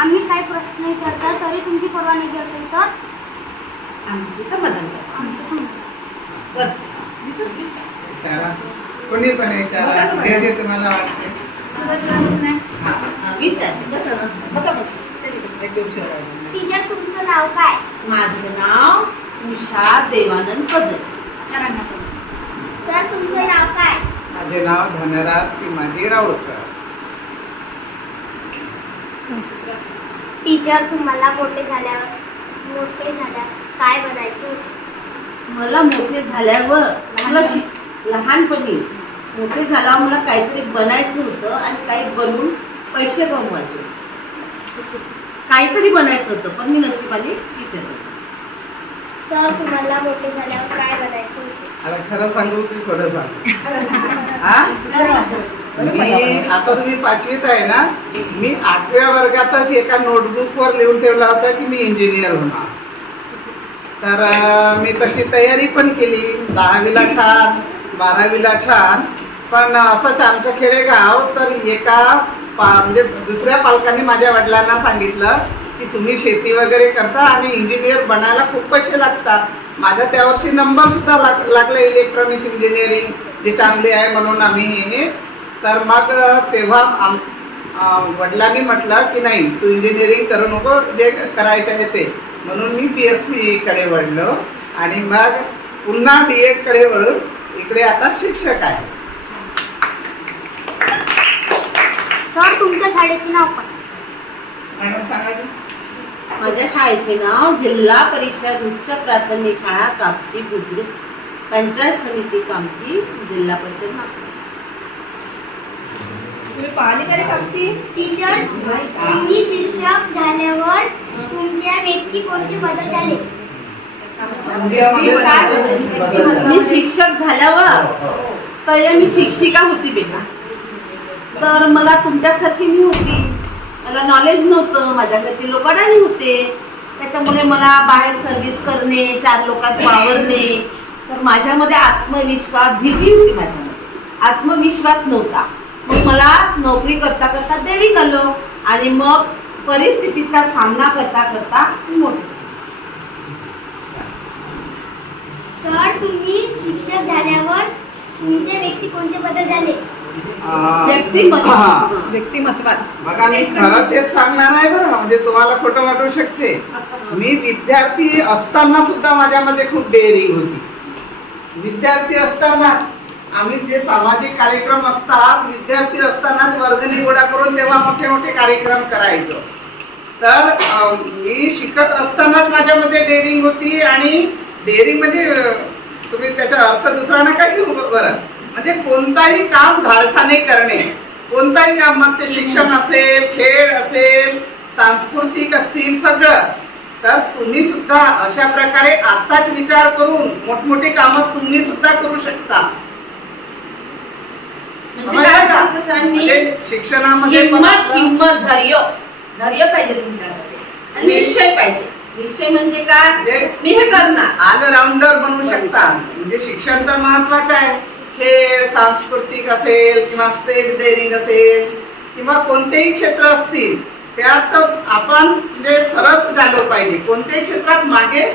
आम्ही काही प्रश्न विचारता तरी तुमची परवानगी असेल तर? आमचे समाधान करा. करते. विचारा. कोणी पण विचारा. जे जे तुम्हाला वाटते. हा. हा, विचार. बसा ना. बसा बसा. टीचर तुमचं नाव काय? माझं नाव उषा देवानंद पजल सर तुमचं नाव काय? माझे नाव धनराज किमाजी राऊळकर. टीचर तुम्हाला मोठे झाल्यावर मोठे झाल्यावर काय बनायचे? मला मोठे झाल्यावर मला शिक लहानपणी मोठे झाल्यावर मला काहीतरी बनायचं होतं आणि काही बनवून पैसे कमवायचे होते. काहीतरी बनायचं होतं पण मी नशिबाने टीचर होते सर तुम्हाला मोठे झाल्यावर काय बनायचे होते? आता खरं सांगू की खोटं सांगू? हा मी आता तुम्ही पाचवीत आहे ना मी आठव्या वर्गातच एका नोटबुकवर लिहून ठेवला होता की मी इंजिनियर होणार. तर मी तशी तयारी पण केली. दहावीला छान बारावीला छान. पण असंच आमचं खेडेगाव तर एका पा म्हणजे दुसऱ्या पालकांनी माझ्या वडिलांना सांगितलं की तुम्ही शेती वगैरे करता आणि इंजिनियर बनायला खूप पैसे लागतात. माझा त्या वर्षी नंबर सुद्धा लाग लागला इलेक्ट्रॉनिक्स इंजिनिअरिंग जे चांगले आहे म्हणून आम्ही हे तर मग तेव्हा आम वडिलांनी म्हटलं की नाही तू इंजिनिअरिंग करू नको जे करायचं आहे ते. म्हणून मी बी एसकडे वळलो आणि मग पुन्हा डी कडे वळून इकडे आता शिक्षक आहे. सर तुमच्या शाळेचे नाव काय? मॅडम सांगायचं माझ्या शाळेचे नाव जिल्हा परिषद उच्च प्राथमिक शाळा कापसी बुद्रुक पंचायत समिती कामती जिल्हा परिषद नागपूर. तुम्ही पाहिली का रे कापसी टीचर तुम्ही शिक्षक झाल्यावर तुमच्या व्यक्ती कोणते बदल झाले? मी शिक्षक झाल्यावर पहिले मी शिक्षिका होती बेटा. तर मला तुमच्यासारखी मी होती. मला नॉलेज नव्हतं माझ्या घरचे लोक अडाणी होते. त्याच्यामुळे मला बाहेर सर्व्हिस करणे चार लोकात वावरणे तर माझ्यामध्ये आत्मविश्वास भीती होती माझ्यामध्ये. आत्मविश्वास नव्हता. मग मला नोकरी करता करता देवी आलो आणि मग परिस्थितीचा सामना करता करता मोठी. सर तुम्ही शिक्षक झाल्यावर तुमचे व्यक्ती कोणते बदल झाले व्यक्तिमत्व हा. व्यक्तिमत्वात बघा मी खरं तेच सांगणार आहे बरं म्हणजे तुम्हाला खोटं वाटू शकते मी विद्यार्थी असताना सुद्धा माझ्यामध्ये खूप डेअरिंग होती विद्यार्थी असताना आम्ही जे सामाजिक कार्यक्रम असतात विद्यार्थी असतानाच वर्ग निवडा करून तेव्हा मोठे मोठे कार्यक्रम करायचो. तर मी शिकत असतानाच माझ्यामध्ये डेअरिंग होती आणि डेअरिंग म्हणजे तुम्ही त्याचा अर्थ दुसरा नका घेऊ बरं. म्हणजे कोणताही काम धाडसाने करणे. कोणताही काम मग ते शिक्षण असेल खेळ असेल सांस्कृतिक असतील सगळं. तर तुम्ही सुद्धा अशा प्रकारे आताच विचार करून मोठमोठी कामं तुम्ही सुद्धा करू शकता. म्हणजे काय सांगितलं सरांनी म्हणजे शिक्षणामध्ये पण हिंमत आपलं- हिंमत धैर्य. धैर्य पाहिजे तुमच्यामध्ये. आणि निश्चय पाहिजे. निश्चय म्हणजे काय? म्हणजे मी हे करणार. ऑलराऊंडर बनवू शकता. म्हणजे शिक्षण तर महत्वाचं आहे. खेळ सांस्कृतिक असेल किंवा स्टेज डेअरिंग असेल किंवा कोणतेही क्षेत्र असतील त्यात आपण म्हणजे सरस झालं पाहिजे. कोणत्याही क्षेत्रात मागे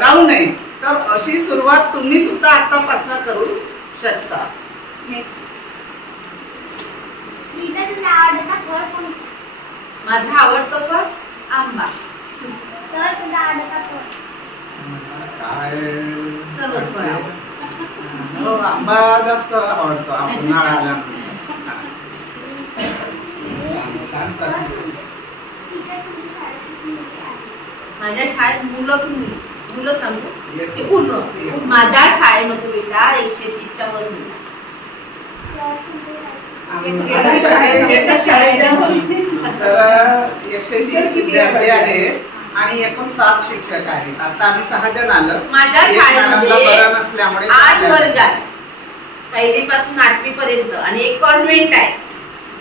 राहू नये. तर अशी सुरुवात तुम्ही सुद्धा आतापासून करू शकता. नेक्स्ट टीचर तुला आवडता फळ कोणतं माझा आवडतो फळ आंबा. सर तुला आवडता फळ काय? सर्वच फळ आवडतं. हो, आंबा जास्त आवडतो. उन्हाळा आला छान प्रश्न. आहेत माझ्या शाळेत मुलं मुली मुलं सांगू ते पूर्ण माझ्या शाळेमध्ये बेटा एकशे तीसच्या वर मुलं सर तुमच्या शाळेत आम्ही शाळेत- एका शाळेत तर एकशे तीस विद्यार्थी आहेत? आणि एकूण सात शिक्षक आहेत. आता आम्ही सहा जण आलो. माझ्या शाळेमध्ये बरं नसल्यामुळे आठ. वर्ग आहेत. पहिली पासून आठवी पर्यंत आणि एक कॉन्व्हेंट आहे.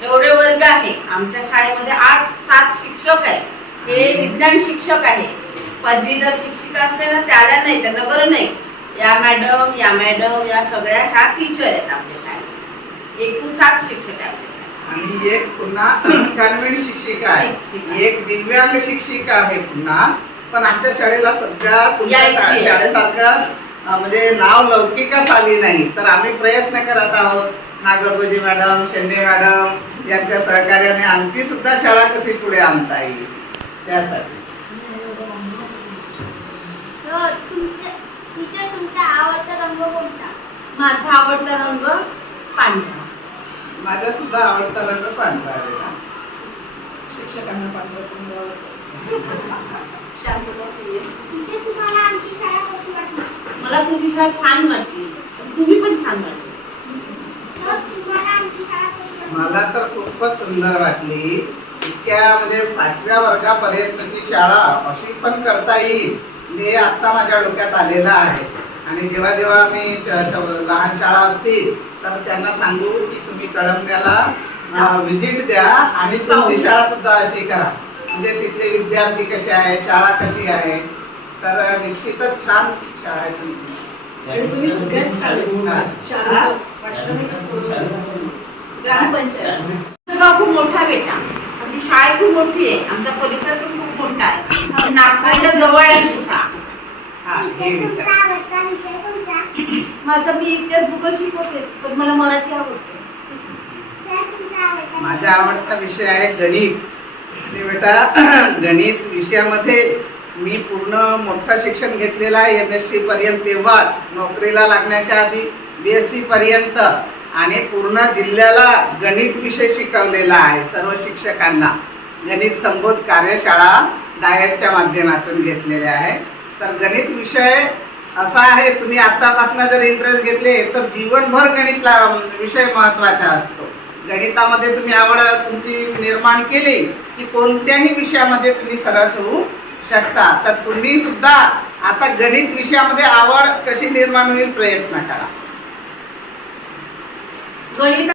एवढे वर्ग आहे. आमच्या शाळेमध्ये आठ सात शिक्षक आहेत. हे विज्ञान शिक्षक आहे. पदवीधर शिक्षिका असते ना त्याला नाही त्यांना बरं नाही. या मॅडम या मॅडम या सगळ्या ह्या टीचर आहेत आपल्या शाळेत. एकूण सात शिक्षक आहेत. आणि एक पुन्हा ग्रामीण शिक्षिका आहे. एक दिव्यांग शिक्षिका आहे पुन्हा. पण आमच्या शाळेला सध्या. शाळेसारखं म्हणजे नाव लौकिकच आली नाही. तर आम्ही प्रयत्न करत आहोत. नागरगोजी मॅडम शेंडे मॅडम यांच्या सहकार्याने आमची सुद्धा शाळा कशी पुढे आणता येईल? त्यासाठी. सर तुमच्या टीचर तुमचा आवडता रंग कोणता? माझा आवडता रंग पांढरा. माझा सुद्धा आवडता रंग पांढरा आहे ना. शिक्षकांना वाटली? मला तुझी शाळा छान वाटली. तुम्ही पण छान वाटली. मला तर खूपच सुंदर वाटली. इतक्या म्हणजे पाचव्या वर्गापर्यंतची शाळा अशी पण करता येईल हे आता माझ्या डोक्यात आलेलं आहे. आणि जेव्हा जेव्हा मी लहान शाळा असतील तर त्यांना सांगू की तुम्ही कळमण्याला व्हिजिट द्या आणि तुमची शाळा सुद्धा अशी करा. म्हणजे तिथले विद्यार्थी कसे आहे शाळा कशी आहे तर निश्चितच छान शाळा आहे तुम्ही. हा. ग्रामपंचायत. गाव खूप मोठा बेटा. आमची शाळा खूप मोठी आहे. आमचा परिसर पण खूप मोठा आहे. नागपूरच्या जवळ आहे शाळा. हा हे विचार. माझा मी इतिहास भूगोल शिकवते पण मला मराठी आवडते. सर तुमचा आवडता माझा आवडता विषय आहे गणित. आणि बेटा गणित विषयामध्ये मी पूर्ण मोठं शिक्षण घेतलेलं आहे एम एस सी पर्यंत तेव्हाच. नोकरीला लागण्याच्या आधी बी एस सी पर्यंत. आणि पूर्ण जिल्ह्याला गणित विषय शिकवलेला आहे सर्व शिक्षकांना. गणित संबोध कार्यशाळा डायटच्या माध्यमातून घेतलेल्या आहे. तर गणित विषय असा आहे तुम्ही आतापासून जर इंटरेस्ट घेतले तर जीवनभर गणितला विषय महत्त्वाचा असतो. गणितामध्ये तुम्ही आवड तुमची निर्माण केली की कोणत्याही विषयामध्ये तुम्ही सरस होऊ शकता. तर तुम्ही सुद्धा आता गणित विषयामध्ये आवड कशी निर्माण होईल प्रयत्न करा. गणित